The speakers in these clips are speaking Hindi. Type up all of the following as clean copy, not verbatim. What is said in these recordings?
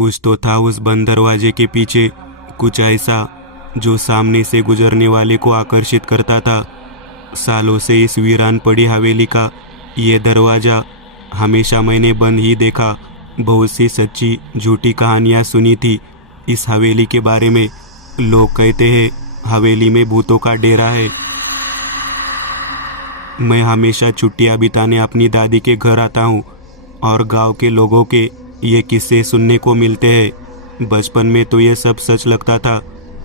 कुछ तो था उस बंद दरवाजे के पीछे, कुछ ऐसा जो सामने से गुजरने वाले को आकर्षित करता था। सालों से इस वीरान पड़ी हवेली का ये दरवाज़ा हमेशा मैंने बंद ही देखा। बहुत सी सच्ची झूठी कहानियाँ सुनी थी इस हवेली के बारे में। लोग कहते हैं हवेली में भूतों का डेरा है। मैं हमेशा छुट्टियाँ बिताने अपनी दादी के घर आता हूँ और गांव के लोगों के ये किस्से सुनने को मिलते हैं। बचपन में तो ये सब सच लगता था,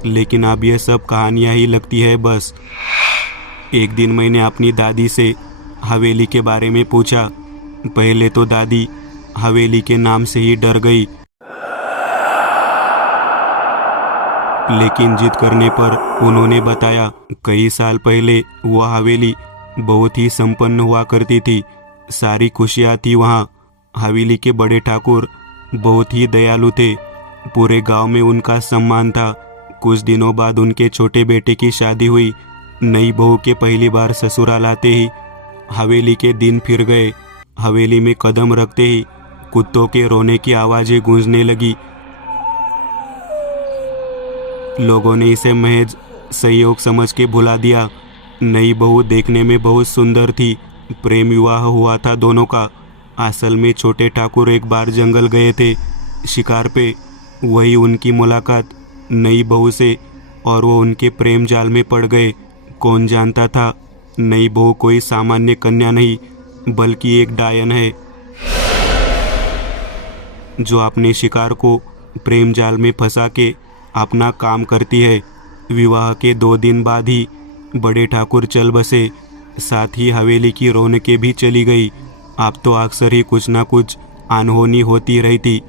लेकिन अब ये सब कहानियाँ ही लगती है बस। एक दिन मैंने अपनी दादी से हवेली के बारे में पूछा। पहले तो दादी हवेली के नाम से ही डर गई, लेकिन जिद करने पर उन्होंने बताया कई साल पहले वह हवेली बहुत ही संपन्न हुआ करती थी। सारी खुशियाँ थी वहाँ। हवेली के बड़े ठाकुर बहुत ही दयालु थे। पूरे गांव में उनका सम्मान था। कुछ दिनों बाद उनके छोटे बेटे की शादी हुई। नई बहू के पहली बार ससुराल आते ही हवेली के दिन फिर गए। हवेली में कदम रखते ही कुत्तों के रोने की आवाज़ें गूंजने लगी। लोगों ने इसे महज संयोग समझ के भुला दिया। नई बहू देखने में बहुत सुंदर थी। प्रेम विवाह हुआ था दोनों का। असल में छोटे ठाकुर एक बार जंगल गए थे शिकार पे। वही उनकी मुलाकात नई बहू से और वो उनके प्रेम जाल में पड़ गए। कौन जानता था नई बहू कोई सामान्य कन्या नहीं, बल्कि एक डायन है जो अपने शिकार को प्रेम जाल में फंसा के अपना काम करती है। विवाह के 2 दिन बाद ही बड़े ठाकुर चल बसे। साथ ही हवेली की रौनकें भी चली गई। अब तो अक्सर ही कुछ ना कुछ अनहोनी होती रही थी।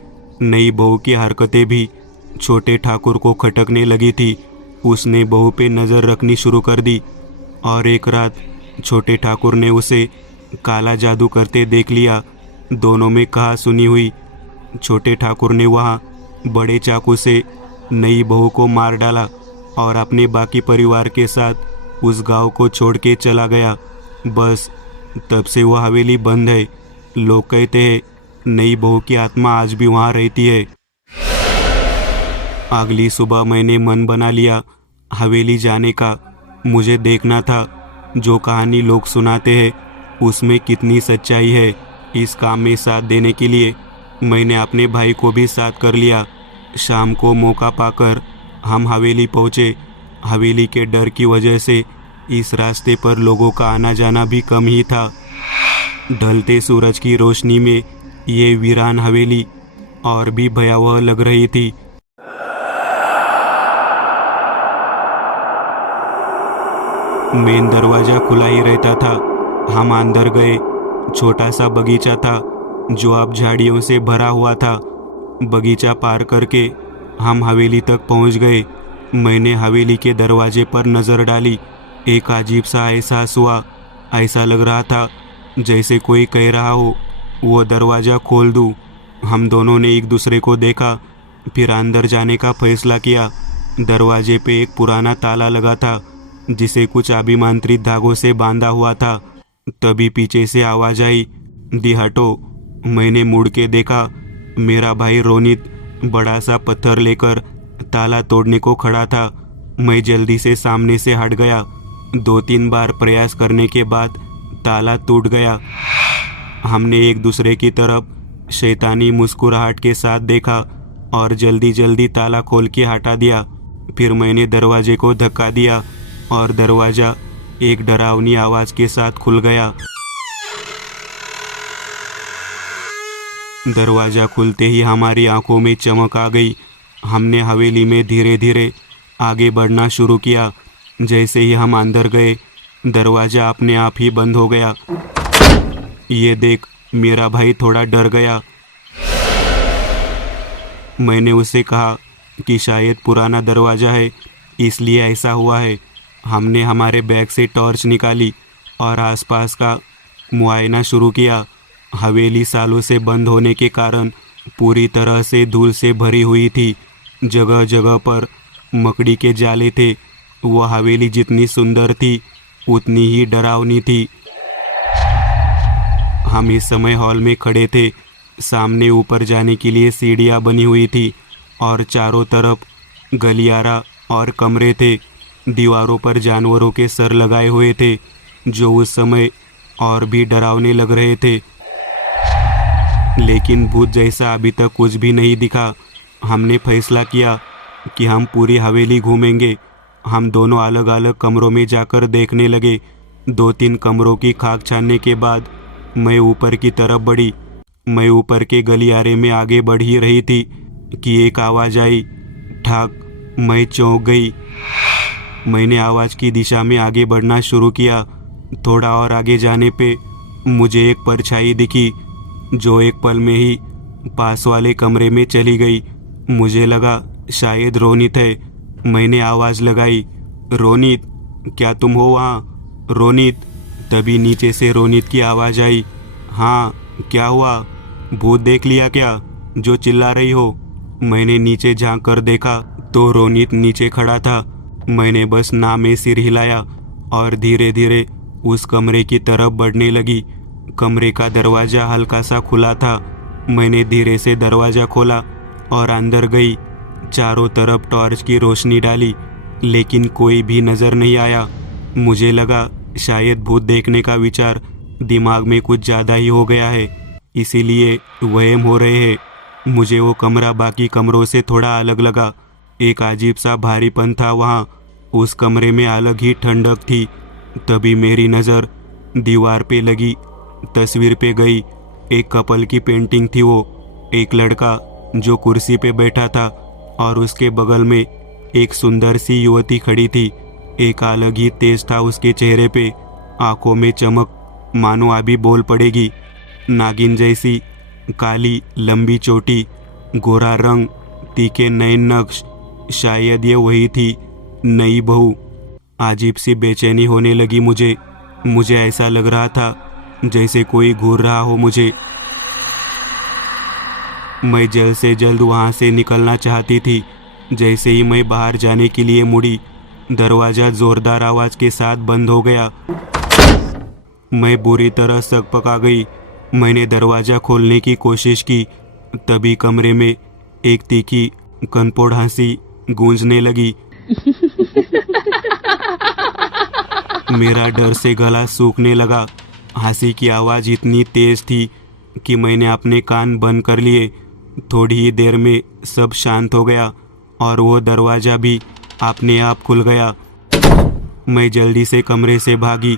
नई बहू की हरकतें भी छोटे ठाकुर को खटकने लगी थी। उसने बहू पे नज़र रखनी शुरू कर दी और एक रात छोटे ठाकुर ने उसे काला जादू करते देख लिया। दोनों में कहा सुनी हुई। छोटे ठाकुर ने वहाँ बड़े चाकू से नई बहू को मार डाला और अपने बाकी परिवार के साथ उस गांव को छोड़ के चला गया। बस तब से वह हवेली बंद है। लोग कहते हैं नई बहू की आत्मा आज भी वहाँ रहती है। अगली सुबह मैंने मन बना लिया हवेली जाने का। मुझे देखना था जो कहानी लोग सुनाते हैं उसमें कितनी सच्चाई है। इस काम में साथ देने के लिए मैंने अपने भाई को भी साथ कर लिया। शाम को मौका पाकर हम हवेली पहुँचे। हवेली के डर की वजह से इस रास्ते पर लोगों का आना जाना भी कम ही था। ढलते सूरज की रोशनी में ये वीरान हवेली और भी भयावह लग रही थी। मेन दरवाज़ा खुला ही रहता था। हम अंदर गए। छोटा सा बगीचा था जो अब झाड़ियों से भरा हुआ था। बगीचा पार करके हम हवेली तक पहुंच गए। मैंने हवेली के दरवाजे पर नज़र डाली। एक अजीब सा एहसास हुआ। ऐसा लग रहा था जैसे कोई कह रहा हो वो दरवाज़ा खोल दूँ। हम दोनों ने एक दूसरे को देखा, फिर अंदर जाने का फैसला किया। दरवाजे पे एक पुराना ताला लगा था जिसे कुछ अभिमांत्रित धागों से बांधा हुआ था। तभी पीछे से आवाज़ आई, दी हटो। मैंने मुड़ के देखा। मेरा भाई रोनित बड़ा सा पत्थर लेकर ताला तोड़ने को खड़ा था। मैं जल्दी से सामने से हट गया। 2-3 बार प्रयास करने के बाद ताला टूट गया। हमने एक दूसरे की तरफ शैतानी मुस्कुराहट के साथ देखा और जल्दी जल्दी ताला खोल के हटा दिया। फिर मैंने दरवाजे को धक्का दिया और दरवाज़ा एक डरावनी आवाज़ के साथ खुल गया। दरवाज़ा खुलते ही हमारी आंखों में चमक आ गई। हमने हवेली में धीरे धीरे आगे बढ़ना शुरू किया। जैसे ही हम अंदर गए दरवाज़ा अपने आप ही बंद हो गया। ये देख मेरा भाई थोड़ा डर गया। मैंने उसे कहा कि शायद पुराना दरवाज़ा है इसलिए ऐसा हुआ है। हमने हमारे बैग से टॉर्च निकाली और आसपास का मुआयना शुरू किया। हवेली सालों से बंद होने के कारण पूरी तरह से धूल से भरी हुई थी। जगह जगह पर मकड़ी के जाले थे। वह हवेली जितनी सुंदर थी उतनी ही डरावनी थी। हम इस समय हॉल में खड़े थे। सामने ऊपर जाने के लिए सीढ़ियाँ बनी हुई थी और चारों तरफ गलियारा और कमरे थे। दीवारों पर जानवरों के सर लगाए हुए थे जो उस समय और भी डरावने लग रहे थे, लेकिन भूत जैसा अभी तक कुछ भी नहीं दिखा। हमने फैसला किया कि हम पूरी हवेली घूमेंगे। हम दोनों अलग अलग कमरों में जाकर देखने लगे। 2-3 कमरों की खाक छानने के बाद मैं ऊपर की तरफ बढ़ी। मैं ऊपर के गलियारे में आगे बढ़ ही रही थी कि एक आवाज़ आई, ठाक। मैं चौंक गई। मैंने आवाज़ की दिशा में आगे बढ़ना शुरू किया। थोड़ा और आगे जाने पे मुझे एक परछाई दिखी जो एक पल में ही पास वाले कमरे में चली गई। मुझे लगा शायद रोनित है। मैंने आवाज़ लगाई, रोनित, क्या तुम हो वहाँ? रोनित। तभी नीचे से रोनित की आवाज़ आई, हाँ क्या हुआ? भूत देख लिया क्या जो चिल्ला रही हो? मैंने नीचे झांक कर देखा तो रोनित नीचे खड़ा था। मैंने बस ना में सिर हिलाया और धीरे धीरे उस कमरे की तरफ बढ़ने लगी। कमरे का दरवाज़ा हल्का सा खुला था। मैंने धीरे से दरवाज़ा खोला और अंदर गई। चारों तरफ टॉर्च की रोशनी डाली, लेकिन कोई भी नज़र नहीं आया। मुझे लगा शायद भूत देखने का विचार दिमाग में कुछ ज़्यादा ही हो गया है, इसीलिए वहम हो रहे हैं। मुझे वो कमरा बाकी कमरों से थोड़ा अलग लगा। एक अजीब सा भारीपन था वहाँ। उस कमरे में अलग ही ठंडक थी। तभी मेरी नज़र दीवार पे लगी तस्वीर पे गई। एक कपल की पेंटिंग थी वो। एक लड़का जो कुर्सी पे बैठा था और उसके बगल में एक सुंदर सी युवती खड़ी थी। एक अलग ही तेज था उसके चेहरे पे, आंखों में चमक मानो अभी बोल पड़ेगी। नागिन जैसी काली लंबी चोटी, गोरा रंग, तीखे नयन नक्श। शायद ये वही थी, नई बहू। अजीब सी बेचैनी होने लगी मुझे ऐसा लग रहा था जैसे कोई घूर रहा हो मुझे। मैं जल्द से जल्द वहाँ से निकलना चाहती थी। जैसे ही मैं बाहर जाने के लिए मुड़ी, दरवाज़ा ज़ोरदार आवाज़ के साथ बंद हो गया। मैं बुरी तरह सकपका गई। मैंने दरवाज़ा खोलने की कोशिश की, तभी कमरे में एक तीखी कनपोड़ हंसी गूंजने लगी। मेरा डर से गला सूखने लगा। हंसी की आवाज़ इतनी तेज थी कि मैंने अपने कान बंद कर लिए। थोड़ी ही देर में सब शांत हो गया और वो दरवाज़ा भी अपने आप खुल गया। मैं जल्दी से कमरे से भागी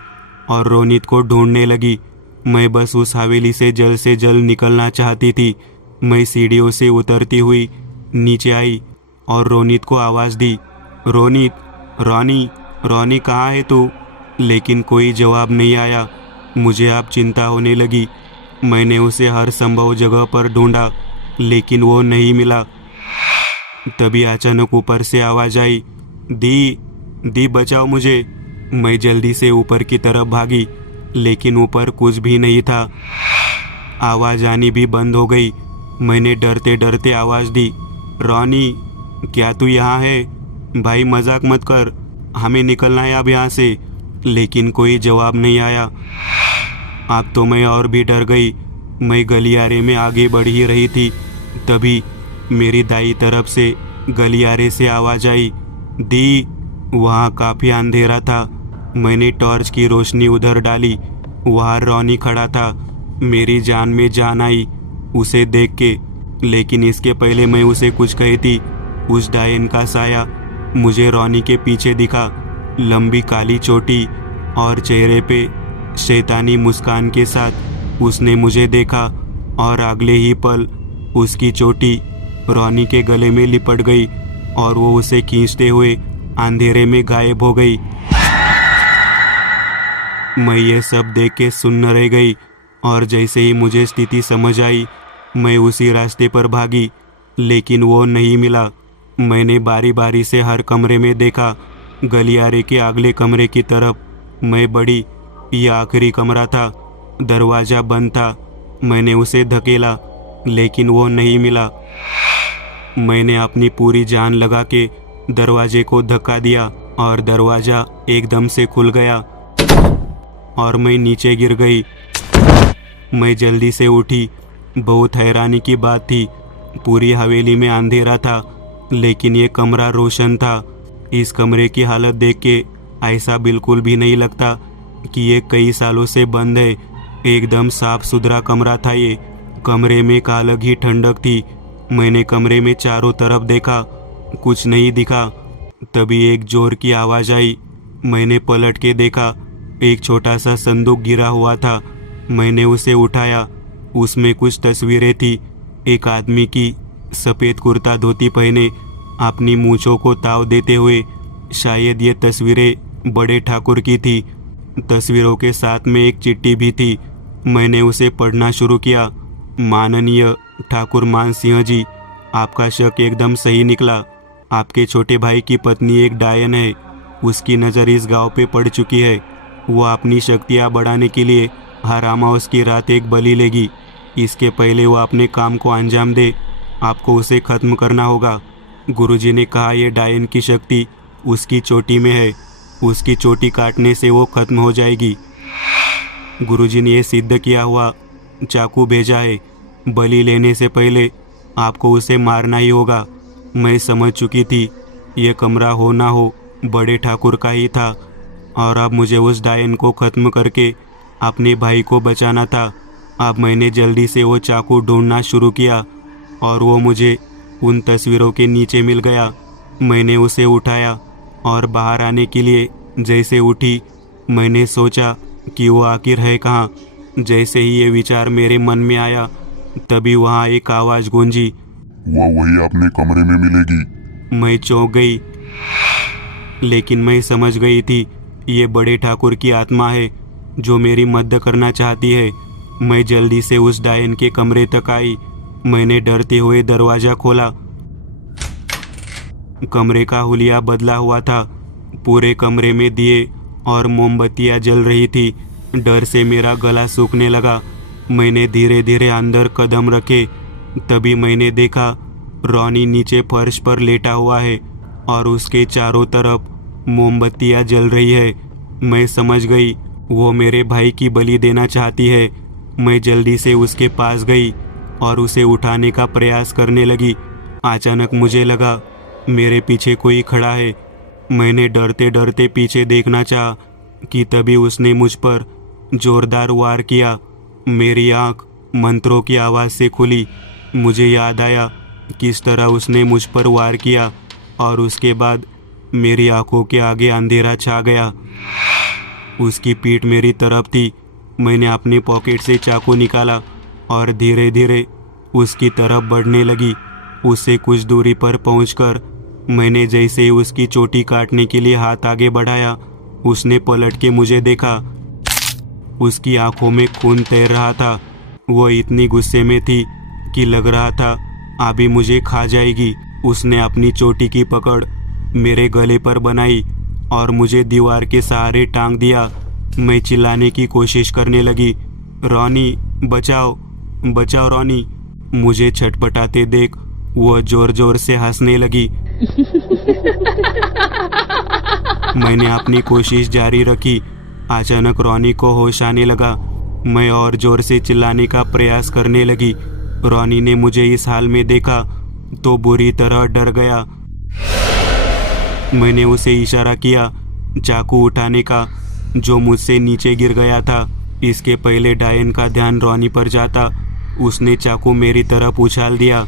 और रोनित को ढूंढने लगी। मैं बस उस हवेली से जल्द निकलना चाहती थी। मैं सीढ़ियों से उतरती हुई नीचे आई और रोनित को आवाज़ दी, रोनित, रोनी कहाँ है तू? लेकिन कोई जवाब नहीं आया। मुझे अब चिंता होने लगी। मैंने उसे हर संभव जगह पर ढूंढा, लेकिन वो नहीं मिला। तभी अचानक ऊपर से आवाज़ आई, दी बचाओ मुझे। मैं जल्दी से ऊपर की तरफ भागी, लेकिन ऊपर कुछ भी नहीं था। आवाज़ आनी भी बंद हो गई। मैंने डरते डरते आवाज़ दी, रोनी, क्या तू यहाँ है? भाई मजाक मत कर, हमें निकलना है अब यहाँ से। लेकिन कोई जवाब नहीं आया। अब तो मैं और भी डर गई। मैं गलियारे में आगे बढ़ ही रही थी, तभी मेरी दाई तरफ से गलियारे से आवाज़ आई, दी। वहाँ काफ़ी अंधेरा था। मैंने टॉर्च की रोशनी उधर डाली। वहाँ रोनी खड़ा था। मेरी जान में जान आई उसे देख के, लेकिन इसके पहले मैं उसे कुछ कहती, उस डायन का साया मुझे रोनी के पीछे दिखा। लंबी काली चोटी और चेहरे पे शैतानी मुस्कान के साथ उसने मुझे देखा और अगले ही पल उसकी चोटी रोनी के गले में लिपट गई और वो उसे खींचते हुए अंधेरे में गायब हो गई। मैं ये सब देख के सुन्न रह गई और जैसे ही मुझे स्थिति समझ आई, मैं उसी रास्ते पर भागी, लेकिन वो नहीं मिला। मैंने बारी बारी से हर कमरे में देखा। गलियारे के अगले कमरे की तरफ मैं बढ़ी। यह आखिरी कमरा था। दरवाज़ा बंद था। मैंने उसे धकेला, लेकिन वो नहीं मिला। मैंने अपनी पूरी जान लगा के दरवाजे को धक्का दिया और दरवाज़ा एकदम से खुल गया और मैं नीचे गिर गई। मैं जल्दी से उठी। बहुत हैरानी की बात थी, पूरी हवेली में अंधेरा था, लेकिन ये कमरा रोशन था। इस कमरे की हालत देख के ऐसा बिल्कुल भी नहीं लगता कि ये कई सालों से बंद है। एकदम साफ सुथरा कमरा था ये। कमरे में एक अलग ही ठंडक थी। मैंने कमरे में चारों तरफ देखा, कुछ नहीं दिखा। तभी एक जोर की आवाज़ आई। मैंने पलट के देखा, एक छोटा सा संदूक गिरा हुआ था। मैंने उसे उठाया। उसमें कुछ तस्वीरें थी। एक आदमी की, सफ़ेद कुर्ता धोती पहने, अपनी मूंछों को ताव देते हुए। शायद ये तस्वीरें बड़े ठाकुर की थी। तस्वीरों के साथ में एक चिट्ठी भी थी। मैंने उसे पढ़ना शुरू किया। माननीय ठाकुर मान सिंह जी, आपका शक एकदम सही निकला। आपके छोटे भाई की पत्नी एक डायन है। उसकी नज़र इस गांव पे पड़ चुकी है। वो अपनी शक्तियाँ बढ़ाने के लिए हर अमावस की रात एक बलि लेगी। इसके पहले वो अपने काम को अंजाम दे, आपको उसे ख़त्म करना होगा। गुरुजी ने कहा ये डायन की शक्ति उसकी चोटी में है। उसकी चोटी काटने से वो ख़त्म हो जाएगी। गुरुजी ने ये सिद्ध किया हुआ चाकू भेजा है। बलि लेने से पहले आपको उसे मारना ही होगा। मैं समझ चुकी थी ये कमरा हो ना हो बड़े ठाकुर का ही था, और अब मुझे उस डायन को ख़त्म करके अपने भाई को बचाना था। अब मैंने जल्दी से वो चाकू ढूंढना शुरू किया और वो मुझे उन तस्वीरों के नीचे मिल गया। मैंने उसे उठाया और बाहर आने के लिए जैसे उठी, मैंने सोचा कि वो आखिर है कहाँ। जैसे ही ये विचार मेरे मन में आया, तभी वहाँ एक आवाज़ गूंजी, वह वही अपने कमरे में मिलेगी। मैं चौंक गई, लेकिन मैं समझ गई थी ये बड़े ठाकुर की आत्मा है जो मेरी मदद करना चाहती है। मैं जल्दी से उस डायन के कमरे तक आई। मैंने डरते हुए दरवाज़ा खोला। कमरे का हुलिया बदला हुआ था। पूरे कमरे में दिए और मोमबत्तियाँ जल रही थी। डर से मेरा गला सूखने लगा। मैंने धीरे धीरे अंदर कदम रखे। तभी मैंने देखा रॉनी नीचे फर्श पर लेटा हुआ है और उसके चारों तरफ मोमबत्तियाँ जल रही है। मैं समझ गई वो मेरे भाई की बलि देना चाहती है। मैं जल्दी से उसके पास गई और उसे उठाने का प्रयास करने लगी। अचानक मुझे लगा मेरे पीछे कोई खड़ा है। मैंने डरते डरते पीछे देखना चाहा कि तभी उसने मुझ पर जोरदार वार किया। मेरी आँख मंत्रों की आवाज़ से खुली। मुझे याद आया किस तरह उसने मुझ पर वार किया, और उसके बाद मेरी आंखों के आगे अंधेरा छा गया। उसकी पीठ मेरी तरफ थी। मैंने अपने पॉकेट से चाकू निकाला और धीरे धीरे उसकी तरफ बढ़ने लगी। उससे कुछ दूरी पर पहुंचकर मैंने जैसे ही उसकी चोटी काटने के लिए हाथ आगे बढ़ाया, उसने पलट के मुझे देखा। उसकी आंखों में खून तैर रहा था। वो इतनी गुस्से में थी कि लग रहा था अभी मुझे खा जाएगी। उसने अपनी चोटी की पकड़ मेरे गले पर बनाई और मुझे दीवार के सहारे टांग दिया। मैं चिल्लाने की कोशिश करने लगी, रॉनी बचाओ बचाओ रॉनी। मुझे छटपटाते देख वह जोर जोर से हंसने लगी। मैंने अपनी कोशिश जारी रखी। अचानक रॉनी को होश आने लगा। मैं और जोर से चिल्लाने का प्रयास करने लगी। रॉनी ने मुझे इस हाल में देखा तो बुरी तरह डर गया। मैंने उसे इशारा किया चाकू उठाने का, जो मुझसे नीचे गिर गया था। इसके पहले डायन का ध्यान रॉनी पर जाता, उसने चाकू मेरी तरफ उछाल दिया।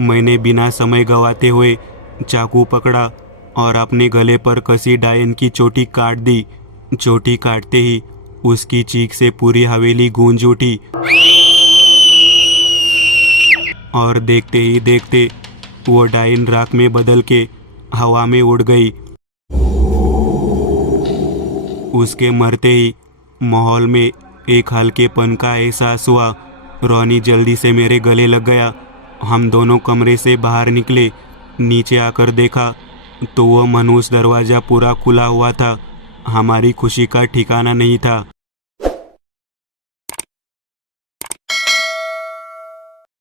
मैंने बिना समय गंवाते हुए चाकू पकड़ा और अपने गले पर कसी डायन की चोटी काट दी। चोटी काटते ही उसकी चीख से पूरी हवेली गूंज उठी और देखते ही देखते वो डायन राख में बदल के हवा में उड़ गई। उसके मरते ही माहौल में एक हल्केपन का एहसास हुआ। रॉनी जल्दी से मेरे गले लग गया। हम दोनों कमरे से बाहर निकले। नीचे आकर देखा तो वह मनहूस दरवाज़ा पूरा खुला हुआ था। हमारी खुशी का ठिकाना नहीं था।